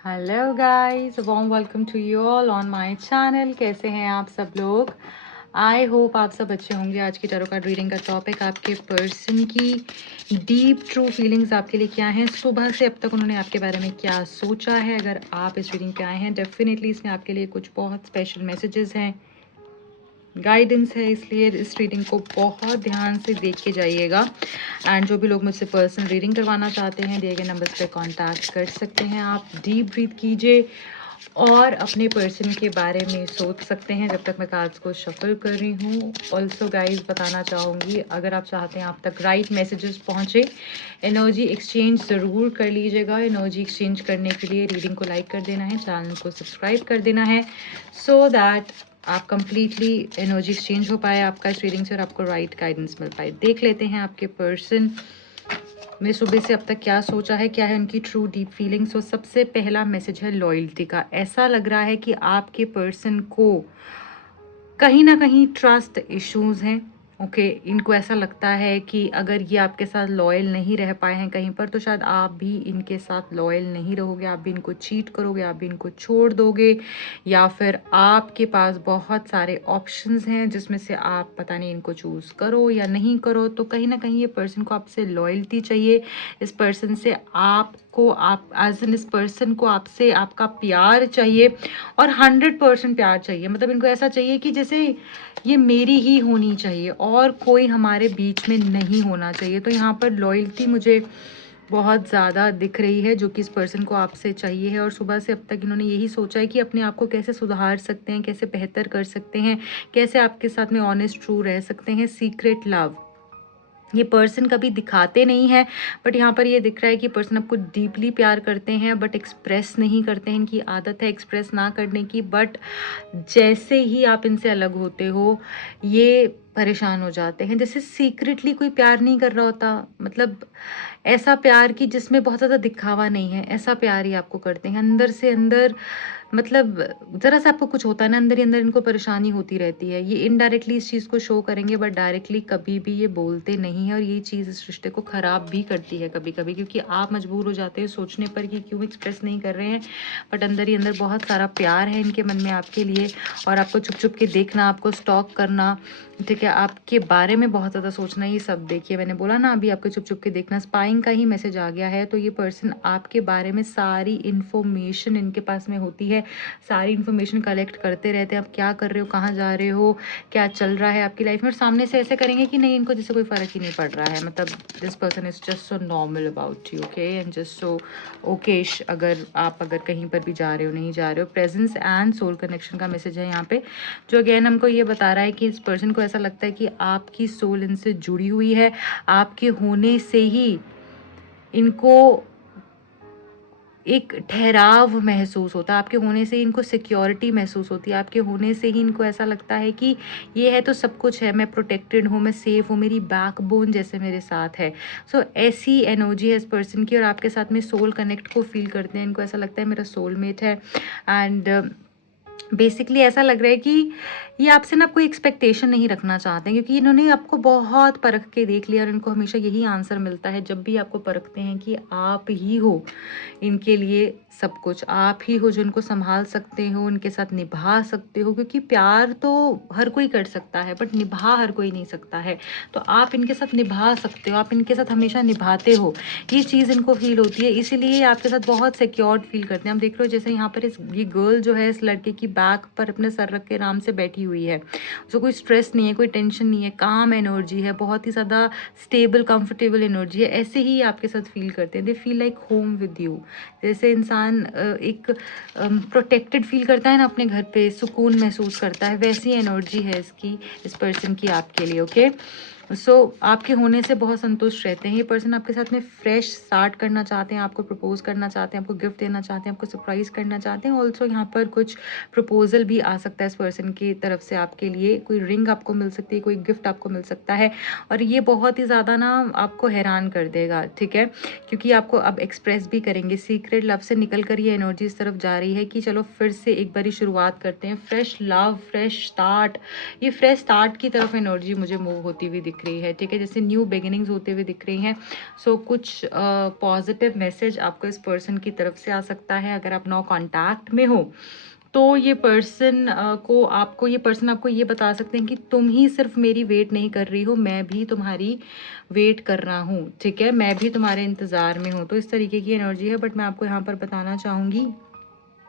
Hello guys, warm welcome to you all on my channel. कैसे हैं आप सब लोग? आई होप आप सब अच्छे होंगे। आज की टैरो कार्ड रीडिंग का टॉपिक आपके पर्सन की डीप ट्रू फीलिंग्स आपके लिए क्या हैं, सुबह से अब तक उन्होंने आपके बारे में क्या सोचा है। अगर आप इस रीडिंग पे आए हैं, डेफिनेटली इसमें आपके लिए कुछ बहुत स्पेशल मैसेजेस हैं, गाइडेंस है, इसलिए इस रीडिंग को बहुत ध्यान से देख के जाइएगा। एंड जो भी लोग मुझसे पर्सनल रीडिंग करवाना चाहते हैं, दिए गए नंबर्स पे कांटेक्ट कर सकते हैं। आप डीप ब्रीथ कीजिए और अपने पर्सन के बारे में सोच सकते हैं जब तक मैं कार्ड्स को शफल कर रही हूँ। ऑल्सो गाइज बताना चाहूँगी, अगर आप चाहते हैं आप तक राइट मैसेजेस पहुँचे, एनर्जी एक्सचेंज ज़रूर कर लीजिएगा। एनर्जी एक्सचेंज करने के लिए रीडिंग को लाइक कर देना है, चैनल को सब्सक्राइब कर देना है, सो दैट आप कंप्लीटली एनर्जी एक्सचेंज हो पाए आपका इस रीडिंग से और आपको राइट गाइडेंस मिल पाए। देख लेते हैं आपके पर्सन ने सुबह से अब तक क्या सोचा है, क्या है उनकी ट्रू डीप फीलिंग्स। और सबसे पहला मैसेज है लॉयल्टी का। ऐसा लग रहा है कि आपके पर्सन को कहीं ना कहीं ट्रस्ट इश्यूज हैं। ओके, इनको ऐसा लगता है कि अगर ये आपके साथ लॉयल नहीं रह पाए हैं कहीं पर, तो शायद आप भी इनके साथ लॉयल नहीं रहोगे, आप भी इनको चीट करोगे, आप भी इनको छोड़ दोगे, या फिर आपके पास बहुत सारे ऑप्शंस हैं जिसमें से आप पता नहीं इनको चूज़ करो या नहीं करो। तो कहीं ना कहीं ये पर्सन को आपसे लॉयल्टी चाहिए, इस पर्सन से आपको, आप एज एन इस पर्सन को आपसे आपका प्यार चाहिए और 100% प्यार चाहिए। मतलब इनको ऐसा चाहिए कि जैसे ये मेरी ही होनी चाहिए और कोई हमारे बीच में नहीं होना चाहिए। तो यहाँ पर लॉयल्टी मुझे बहुत ज़्यादा दिख रही है जो कि इस पर्सन को आपसे चाहिए है। और सुबह से अब तक इन्होंने यही सोचा है कि अपने आप को कैसे सुधार सकते हैं, कैसे बेहतर कर सकते हैं, कैसे आपके साथ में ऑनेस्ट ट्रू रह सकते हैं। सीक्रेट लव ये पर्सन कभी दिखाते नहीं है, बट यहाँ पर ये दिख रहा है कि पर्सन आपको डीपली प्यार करते हैं बट एक्सप्रेस नहीं करते हैं। इनकी आदत है एक्सप्रेस ना करने की, बट जैसे ही आप इनसे अलग होते हो ये परेशान हो जाते हैं। जैसे सीक्रेटली कोई प्यार नहीं कर रहा होता, मतलब ऐसा प्यार कि जिसमें बहुत ज़्यादा दिखावा नहीं है, ऐसा प्यार ही आपको करते हैं अंदर से अंदर। मतलब ज़रा सा आपको कुछ होता है ना, अंदर ही अंदर इनको परेशानी होती रहती है। ये इनडायरेक्टली इस चीज़ को शो करेंगे बट डायरेक्टली कभी भी ये बोलते नहीं है, और ये चीज़ इस रिश्ते को ख़राब भी करती है कभी कभी, क्योंकि आप मजबूर हो जाते हैं सोचने पर कि क्यों एक्सप्रेस नहीं कर रहे हैं, बट अंदर ही अंदर बहुत सारा प्यार है इनके मन में आपके लिए। और आपको छुप छुप के देखना, आपको स्टॉक करना, ठीक है, आपके बारे में बहुत ज़्यादा सोचना, ये सब देखिए मैंने बोला ना अभी, आपको छुप छुप के देखना, स्पाइंग का ही मैसेज आ गया है। तो ये पर्सन आपके बारे में सारी इन्फॉर्मेशन इनके पास में होती है, सारी इन्फॉर्मेशन कलेक्ट करते रहते हैं। आप क्या कर रहे हो, कहाँ जा रहे हो, क्या चल रहा है आपकी लाइफ में, और सामने से ऐसे करेंगे कि नहीं इनको जैसे कोई फ़र्क ही नहीं पड़ रहा है। मतलब this person is just so normal about you, okay, and just so okish. अगर कहीं पर भी जा रहे हो, नहीं जा रहे हो, प्रेजेंस एंड सोल कनेक्शन का मैसेज है यहाँ पे, जो अगेन हमको ये बता रहा है कि इस पर्सन को ऐसा लगता है कि आपकी सोल इनसे जुड़ी हुई है। आपके होने से ही इनको एक ठहराव महसूस होता है, आपके होने से ही इनको सिक्योरिटी महसूस होती है, आपके होने से ही इनको ऐसा लगता है कि ये है तो सब कुछ है, मैं प्रोटेक्टेड हूँ, मैं सेफ हूँ, मेरी बैकबोन जैसे मेरे साथ है। सो ऐसी एनर्जी है इस पर्सन की, और आपके साथ में सोल कनेक्ट को फील करते हैं। इनको ऐसा लगता है मेरा सोलमेट है। एंड बेसिकली ऐसा लग रहा है कि ये आपसे ना कोई एक्सपेक्टेशन नहीं रखना चाहते हैं, क्योंकि इन्होंने आपको बहुत परख के देख लिया, और इनको हमेशा यही आंसर मिलता है जब भी आपको परखते हैं कि आप ही हो इनके लिए सब कुछ, आप ही हो जो इनको संभाल सकते हो, उनके साथ निभा सकते हो। क्योंकि प्यार तो हर कोई कर सकता है बट निभा हर कोई नहीं सकता है। तो आप इनके साथ निभा सकते हो, आप इनके साथ हमेशा निभाते हो, ये चीज़ इनको फील होती है, इसीलिए आपके साथ बहुत सिक्योर्ड फील करते हैं। हम देख लो जैसे यहाँ पर ये गर्ल जो है इस लड़के की बैक पर अपने सर रख के आराम से बैठी हुई है, उसको कोई स्ट्रेस नहीं है, कोई टेंशन नहीं है, काम एनर्जी है, बहुत ही ज़्यादा स्टेबल कंफर्टेबल एनर्जी है। ऐसे ही आपके साथ फील करते हैं, they feel like home with you. जैसे इंसान एक प्रोटेक्टेड फील करता है ना अपने घर पे, सुकून महसूस करता है, वैसी एनर्जी है इसकी, इस पर्सन की आपके लिए, ओके। सो आपके होने से बहुत संतुष्ट रहते हैं। ये पर्सन आपके साथ में फ्रेश स्टार्ट करना चाहते हैं, आपको प्रपोज करना चाहते हैं, आपको गिफ्ट देना चाहते हैं, आपको सरप्राइज करना चाहते हैं। ऑल्सो यहाँ पर कुछ प्रपोजल भी आ सकता है इस पर्सन की तरफ से आपके लिए, कोई रिंग आपको मिल सकती है, कोई गिफ्ट आपको मिल सकता है, और ये बहुत ही ज़्यादा ना आपको हैरान कर देगा, ठीक है, क्योंकि आपको अब एक्सप्रेस भी करेंगे। सीक्रेट लव से निकल कर ये एनर्जी इस तरफ जा रही है कि चलो फिर से एक बारी शुरुआत करते हैं, फ्रेश लव, फ्रेश स्टार्ट। ये फ्रेश स्टार्ट की तरफ एनर्जी मुझे मूव होती हुई दिख दिख रही है, ठीक है, जैसे न्यू बिगिनिंग्स होते हुए दिख रही हैं। सो कुछ पॉजिटिव मैसेज आपको इस पर्सन की तरफ से आ सकता है अगर आप नो कॉन्टैक्ट में हो। तो ये पर्सन ये पर्सन आपको ये बता सकते हैं कि तुम ही सिर्फ मेरी वेट नहीं कर रही हो, मैं भी तुम्हारी वेट कर रहा हूँ, ठीक है, मैं भी तुम्हारे इंतज़ार में हूँ। तो इस तरीके की एनर्जी है। बट मैं आपको यहाँ पर बताना चाहूँगी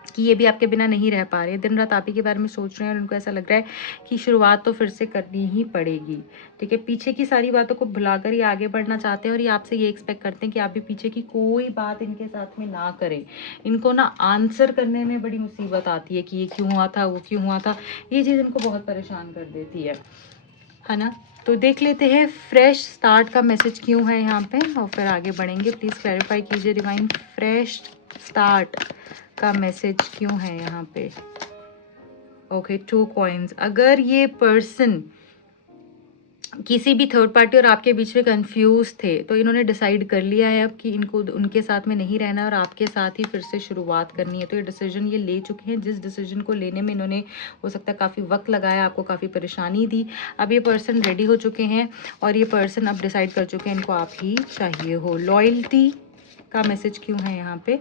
कि ये भी आपके बिना नहीं रह पा रहे, दिन रात आप ही के बारे में सोच रहे हैं और उनको ऐसा लग रहा है कि शुरुआत तो फिर से करनी ही पड़ेगी, ठीक है। पीछे की सारी बातों को भुलाकर ये आगे बढ़ना चाहते हैं और ये आपसे ये एक्सपेक्ट करते हैं कि आप भी पीछे की कोई बात इनके साथ में ना करें। इनको ना आंसर करने में बड़ी मुसीबत आती है कि ये क्यों हुआ था, वो क्यों हुआ था, ये चीज़ इनको बहुत परेशान कर देती है ना। तो देख लेते हैं फ्रेश स्टार्ट का मैसेज क्यों है यहाँ पे और फिर आगे बढ़ेंगे। प्लीज़ क्लैरिफाई कीजिए डिवाइन, फ्रेश स्टार्ट का मैसेज क्यों है यहाँ पे। Okay, 2 coins. अगर ये पर्सन किसी भी थर्ड पार्टी और आपके बीच में कंफ्यूज थे तो इन्होंने डिसाइड कर लिया है अब कि इनको उनके साथ में नहीं रहना और आपके साथ ही फिर से शुरुआत करनी है। तो ये डिसीजन ये ले चुके हैं, जिस डिसीजन को लेने में इन्होंने हो सकता है काफ़ी वक्त लगाया, आपको काफ़ी परेशानी दी। अब ये पर्सन रेडी हो चुके हैं और ये पर्सन अब डिसाइड कर चुके हैं इनको आप ही चाहिए हो। लॉयल्टी का मैसेज क्यों है यहाँ पे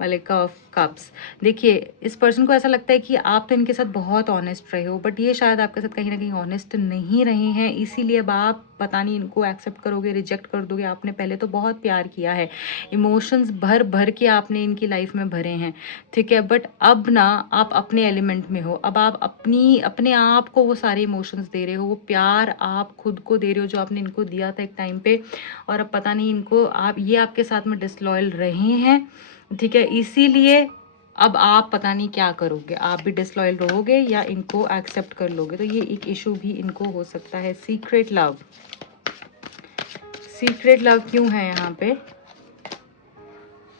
वाले कप्स। देखिए, इस पर्सन को ऐसा लगता है कि आप तो इनके साथ बहुत ऑनेस्ट रहे हो, बट ये शायद आपके साथ कहीं ना कहीं ऑनेस्ट नहीं रहे हैं, इसीलिए अब आप पता नहीं इनको एक्सेप्ट करोगे, रिजेक्ट कर दोगे। आपने पहले तो बहुत प्यार किया है, इमोशंस भर भर के आपने इनकी लाइफ में भरे हैं, ठीक है, बट अब ना आप अपने एलिमेंट में हो। अब आप अपने आप को वो सारे इमोशंस दे रहे हो, वो प्यार आप खुद को दे रहे हो जो आपने इनको दिया था एक टाइम पे, और अब पता नहीं इनको ये आपके साथ में डिसलॉयल रहे हैं, ठीक है, इसीलिए अब आप पता नहीं क्या करोगे, आप भी डिसलॉयल रहोगे या इनको एक्सेप्ट कर लोगे। तो ये एक इशू भी इनको हो सकता है। सीक्रेट लव क्यों है यहाँ पे।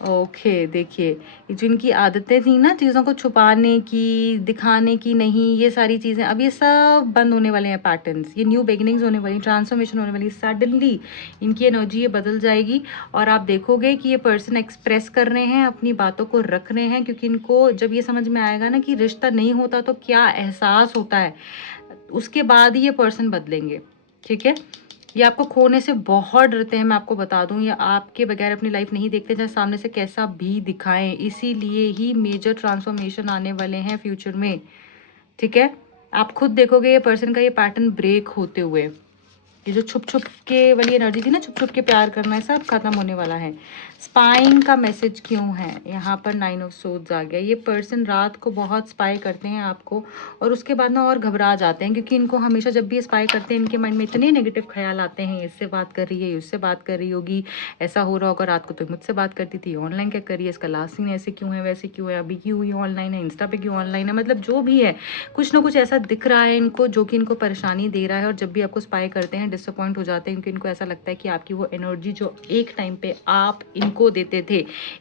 ओके, देखिए जिनकी आदतें थी ना चीज़ों को छुपाने की, दिखाने की नहीं, ये सारी चीज़ें अब ये सब बंद होने वाले हैं। पैटर्न्स, ये न्यू बिगिनिंग्स होने वाली, ट्रांसफॉर्मेशन होने वाली। सडनली इनकी एनर्जी ये बदल जाएगी और आप देखोगे कि ये पर्सन एक्सप्रेस कर रहे हैं, अपनी बातों को रख रहे हैं, क्योंकि इनको जब ये समझ में आएगा ना कि रिश्ता नहीं होता तो क्या एहसास होता है, उसके बाद ही ये पर्सन बदलेंगे, ठीक है। ये आपको खोने से बहुत डरते हैं, मैं आपको बता दूं, ये आपके बगैर अपनी लाइफ नहीं देखते, चाहे सामने से कैसा भी दिखाएं, इसीलिए ही मेजर ट्रांसफॉर्मेशन आने वाले हैं फ्यूचर में, ठीक है। आप खुद देखोगे ये पर्सन का ये पैटर्न ब्रेक होते हुए, ये जो छुप छुप के वाली एनर्जी थी ना, छुप छुप के प्यार करना है, सब खत्म होने वाला है। स्पाइंग का मैसेज क्यों है यहाँ पर। 9 ऑफ सोर्ड्स आ गया। ये पर्सन रात को बहुत स्पाई करते हैं आपको और उसके बाद ना और घबरा जाते हैं, क्योंकि इनको हमेशा जब भी स्पाई करते हैं इनके माइंड में इतने नेगेटिव ख्याल आते हैं, इससे बात कर रही है, उससे बात कर रही होगी, ऐसा हो रहा होगा, रात को तो मुझसे बात करती थी, ऑनलाइन क्या कर रही है, इसका लास्ट सीन ऐसे क्यों है, वैसे क्यों है, अभी क्यों हुई ऑनलाइन है, इंस्टा पे क्यों ऑनलाइन है, मतलब जो भी है कुछ ना कुछ ऐसा दिख रहा है इनको जो कि इनको परेशानी दे रहा है। और जब भी आपको स्पाई करते हैं डिसअपॉइंट हो जाते हैं, क्योंकि इनको ऐसा लगता है कि आपकी वो एनर्जी जो एक टाइम पे आप इनको देते थे,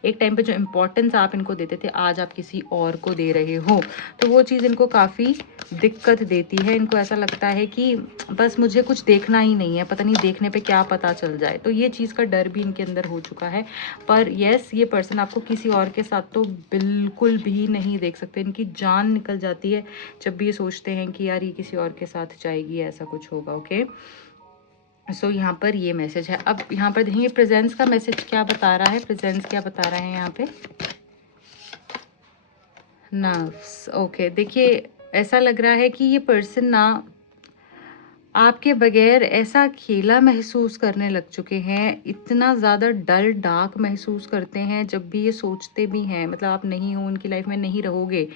एक टाइम पे जो इम्पोर्टेंस आप इनको देते थे, आज आप किसी और को दे रहे हो, तो वो चीज़ इनको काफ़ी दिक्कत देती है। इनको ऐसा लगता है कि बस मुझे कुछ देखना ही नहीं है, पता नहीं देखने पे क्या पता चल जाए, तो ये चीज़ का डर भी इनके अंदर हो चुका है। पर यस, ये पर्सन आपको किसी और के साथ तो बिल्कुल भी नहीं देख सकते, इनकी जान निकल जाती है जब भी ये सोचते हैं कि यार ये किसी और के साथ जाएगी, ऐसा कुछ होगा। ओके, सो यहाँ पर ये मैसेज है। अब यहाँ पर देखिए प्रेजेंस का मैसेज क्या बता रहा है, प्रेजेंस क्या बता रहा है यहाँ पे। नर्व्स, ओके, देखिए ऐसा लग रहा है कि ये पर्सन ना आपके बगैर ऐसा अकेला महसूस करने लग चुके हैं, इतना ज़्यादा डल डार्क महसूस करते हैं जब भी ये सोचते भी हैं, मतलब आप नहीं हो उनकी लाइफ में, नहीं रहोगे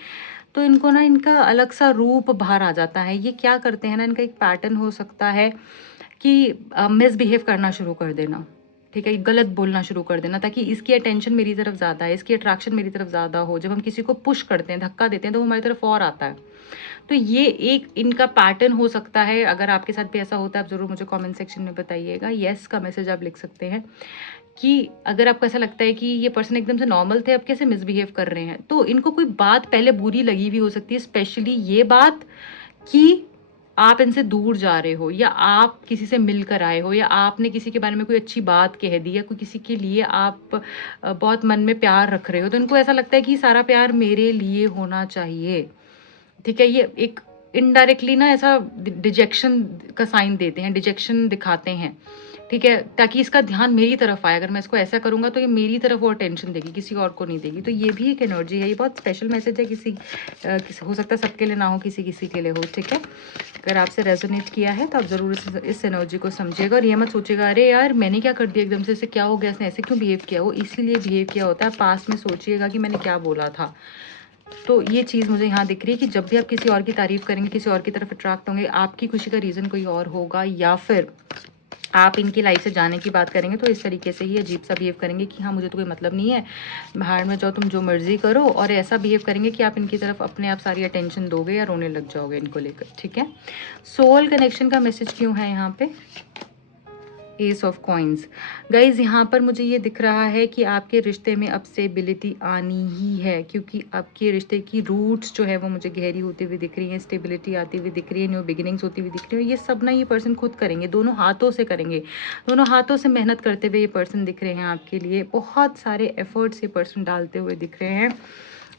तो इनको ना इनका अलग सा रूप बाहर आ जाता है। ये क्या करते हैं ना, इनका एक पैटर्न हो सकता है कि मिसबिहेव करना शुरू कर देना, ठीक है, गलत बोलना शुरू कर देना, ताकि इसकी अटेंशन मेरी तरफ ज़्यादा है, इसकी अट्रैक्शन मेरी तरफ ज़्यादा हो। जब हम किसी को पुश करते हैं, धक्का देते हैं, तो वो हमारी तरफ और आता है। तो ये एक इनका पैटर्न हो सकता है। अगर आपके साथ भी ऐसा होता है आप ज़रूर मुझे कमेंट सेक्शन में बताइएगा। येस का मैसेज आप लिख सकते हैं कि अगर आपको ऐसा लगता है कि ये पर्सन एकदम से नॉर्मल थे, अब कैसे मिसबिहेव कर रहे हैं, तो इनको कोई बात पहले बुरी लगी हुई हो सकती है, स्पेशली ये बात कि आप इनसे दूर जा रहे हो, या आप किसी से मिलकर आए हो, या आपने किसी के बारे में कोई अच्छी बात कह दी, या कोई किसी के लिए आप बहुत मन में प्यार रख रहे हो, तो इनको ऐसा लगता है कि सारा प्यार मेरे लिए होना चाहिए, ठीक है। ये एक इनडायरेक्टली ना ऐसा डिजेक्शन का साइन देते हैं, डिजेक्शन दिखाते हैं, ठीक है, ताकि इसका ध्यान मेरी तरफ आए। अगर मैं इसको ऐसा करूँगा तो ये मेरी तरफ वो अटेंशन देगी, किसी और को नहीं देगी। तो ये भी एक एनर्जी है, ये बहुत स्पेशल मैसेज है, हो सकता है सबके लिए ना हो, किसी किसी के लिए हो, ठीक है। अगर आपसे रेजोनेट किया है तो आप ज़रूर इस एनर्जी को समझिएगा और ये मत सोचिएगा अरे यार मैंने क्या कर दिया एकदम से, इसे क्या हो गया, इसने ऐसे क्यों बिहेव किया। वो इसीलिए बिहेव किया होता है, पास में सोचिएगा कि मैंने क्या बोला था। तो ये चीज़ मुझे यहाँ दिख रही है कि जब भी आप किसी और की तारीफ करेंगे, किसी और की तरफ अट्रैक्ट होंगे, आपकी खुशी का रीज़न कोई और होगा, या फिर आप इनकी लाइफ से जाने की बात करेंगे तो इस तरीके से ही अजीब सा बिहेव करेंगे कि हाँ मुझे तो कोई मतलब नहीं है, बाहर में जाओ, तुम जो मर्जी करो। और ऐसा बिहेव करेंगे कि आप इनकी तरफ अपने आप सारी अटेंशन दोगे या रोने लग जाओगे इनको लेकर, ठीक है। सोल कनेक्शन का मैसेज क्यों है यहाँ पे? S of coins. गाइज यहाँ पर मुझे ये दिख रहा है कि आपके रिश्ते में अब स्टेबिलिटी आनी ही है, क्योंकि आपके रिश्ते की रूट्स जो है वो मुझे गहरी होती हुई दिख रही है, स्टेबिलिटी आती हुई दिख रही है, न्यू बिगिनिंग्स होती हुई दिख रही है। ये सब ना ये पर्सन खुद करेंगे, दोनों हाथों से करेंगे, दोनों हाथों से मेहनत करते हुए ये पर्सन दिख रहे हैं आपके लिए, बहुत सारे एफर्ट्स ये पर्सन डालते हुए दिख रहे हैं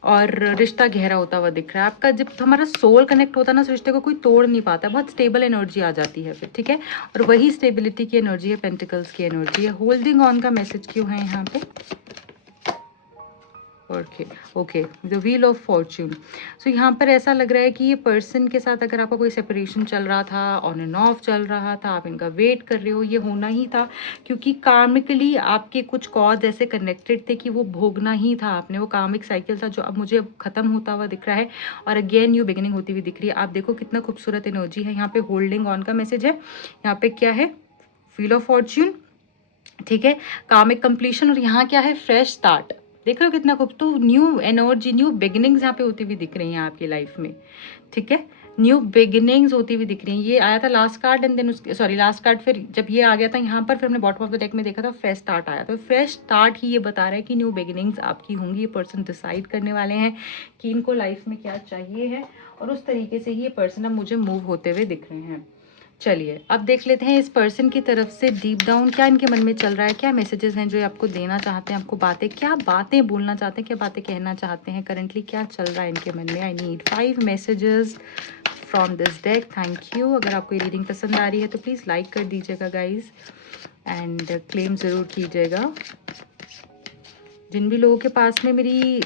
और रिश्ता गहरा होता हुआ दिख रहा है आपका। जब हमारा सोल कनेक्ट होता है ना, उस रिश्ते को कोई तोड़ नहीं पाता, बहुत स्टेबल एनर्जी आ जाती है फिर, ठीक है। और वही स्टेबिलिटी की एनर्जी है, पेंटिकल्स की एनर्जी है। होल्डिंग ऑन का मैसेज क्यों है यहाँ पे? Okay the wheel of fortune. So यहाँ पर ऐसा लग रहा है कि ये पर्सन के साथ अगर आपका कोई सेपरेशन चल रहा था, ऑन एंड ऑफ चल रहा था, आप इनका वेट कर रहे हो, ये होना ही था, क्योंकि कार्मिकली आपके कुछ कॉज ऐसे कनेक्टेड थे कि वो भोगना ही था आपने। वो कार्मिक साइकिल था जो अब मुझे ख़त्म होता हुआ दिख रहा है और अगेन न्यू बिगिनिंग होती हुई दिख रही है। आप देखो कितना खूबसूरत एनर्जी है यहाँ पे। होल्डिंग ऑन का मैसेज है यहाँ पे, क्या है? व्हील ऑफ फॉर्च्यून, ठीक है, कार्मिक कंप्लीशन। और यहाँ क्या है? Fresh start. देख रहे हो कितना खूब, तो न्यू एनर्जी, न्यू बिगिनिंग्स यहाँ पे होती हुई दिख रही हैं आपकी लाइफ में, ठीक है, न्यू बिगिनिंग्स होती हुई दिख रही हैं। ये आया था लास्ट कार्ड एंड देन उसके लास्ट कार्ड, फिर जब ये आ गया था यहाँ पर, फिर हमने बॉटम ऑफ द डेक में देखा था फ्रेश स्टार्ट आया। तो फ्रेश स्टार्ट ही ये बता रहा है कि न्यू बिगिनिंग्स आपकी होंगी। ये पर्सन डिसाइड करने वाले हैं कि इनको लाइफ में क्या चाहिए है और उस तरीके से ही ये पर्सन अब मुझे मूव होते हुए दिख रहे हैं। चलिए अब देख लेते हैं इस पर्सन की तरफ से डीप डाउन क्या इनके मन में चल रहा है, क्या मैसेजेस हैं जो आपको देना चाहते हैं, आपको बातें, क्या बातें बोलना चाहते हैं, क्या बातें कहना चाहते हैं, करंटली क्या चल रहा है इनके मन में। I need 5 messages from this deck. Thank you. अगर आपको ये रीडिंग पसंद आ रही है तो प्लीज़ लाइक कर दीजिएगा गाइज एंड क्लेम ज़रूर कीजिएगा। जिन भी लोगों के पास में मेरी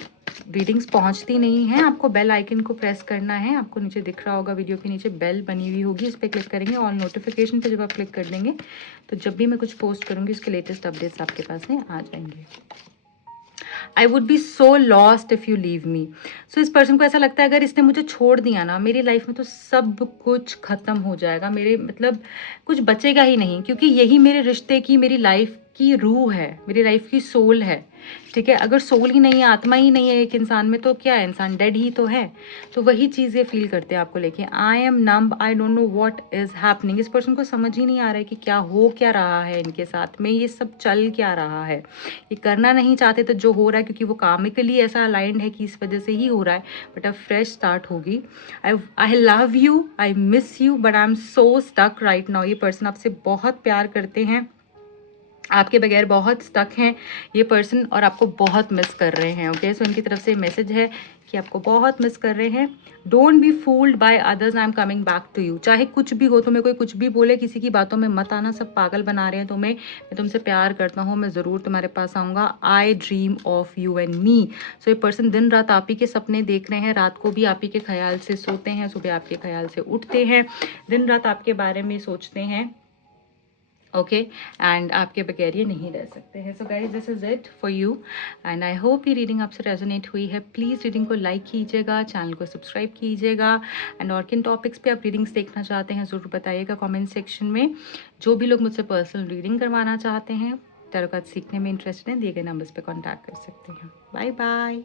रीडिंग्स पहुंचती नहीं है, आपको बेल आइकन को प्रेस करना है। आपको नीचे दिख रहा होगा, वीडियो के नीचे बेल बनी हुई होगी, इस पर क्लिक करेंगे। ऑल नोटिफिकेशन पे जब आप क्लिक कर देंगे तो जब भी मैं कुछ पोस्ट करूंगी उसके लेटेस्ट अपडेट्स आपके पास में आ जाएंगे। I would be so lost if you leave me. So इस पर्सन को ऐसा लगता है अगर इसने मुझे छोड़ दिया ना मेरी लाइफ में तो सब कुछ ख़त्म हो जाएगा, मेरे मतलब कुछ बचेगा ही नहीं, क्योंकि यही मेरे रिश्ते की, मेरी लाइफ की रूह है, मेरी लाइफ की सोल है, ठीक है। अगर सोल ही नहीं है, आत्मा ही नहीं है एक इंसान में तो क्या है, इंसान डेड ही तो है। तो वही चीज़ ये फील करते हैं आपको लेके। I am numb, I don't know what is happening. इस पर्सन को समझ ही नहीं आ रहा है कि क्या हो क्या रहा है इनके साथ में, ये सब चल क्या रहा है। ये करना नहीं चाहते तो जो हो रहा है, क्योंकि वो कार्मिकली ऐसा अलाइंड है कि इस वजह से ही हो रहा है, बट अब फ्रेश स्टार्ट होगी। I love you, I miss you, but I am so stuck right now. ये पर्सन आपसे बहुत प्यार करते हैं, आपके बगैर बहुत स्टक हैं ये पर्सन और आपको बहुत मिस कर रहे हैं। ओके, सो इनकी तरफ से मैसेज है कि आपको बहुत मिस कर रहे हैं। Don't be fooled by others, I am coming back to you. चाहे कुछ भी हो, तुम्हें कोई कुछ भी बोले, किसी की बातों में मत आना, सब पागल बना रहे हैं तुम्हें। मैं तुमसे प्यार करता हूँ, मैं ज़रूर तुम्हारे पास आऊँगा। I dream of you and me. So ये पर्सन दिन रात आप ही के सपने देख रहे हैं, रात को भी आप ही के ख्याल से सोते हैं, सुबह आपके ख्याल से उठते हैं, दिन रात आपके बारे में सोचते हैं। ओके एंड आपके बगैर ये नहीं रह सकते हैं। So guys this is it for you and I hope ये रीडिंग आपसे रेजोनेट हुई है। प्लीज़ रीडिंग को लाइक कीजिएगा, चैनल को सब्सक्राइब कीजिएगा एंड और किन टॉपिक्स पे आप रीडिंग्स देखना चाहते हैं ज़रूर बताइएगा कमेंट सेक्शन में। जो भी लोग मुझसे पर्सनल रीडिंग करवाना चाहते हैं, टैरो कार्ड सीखने में इंटरेस्टेड हैं, दिए गए नंबर्स पे कॉन्टैक्ट कर सकते हैं। Bye bye.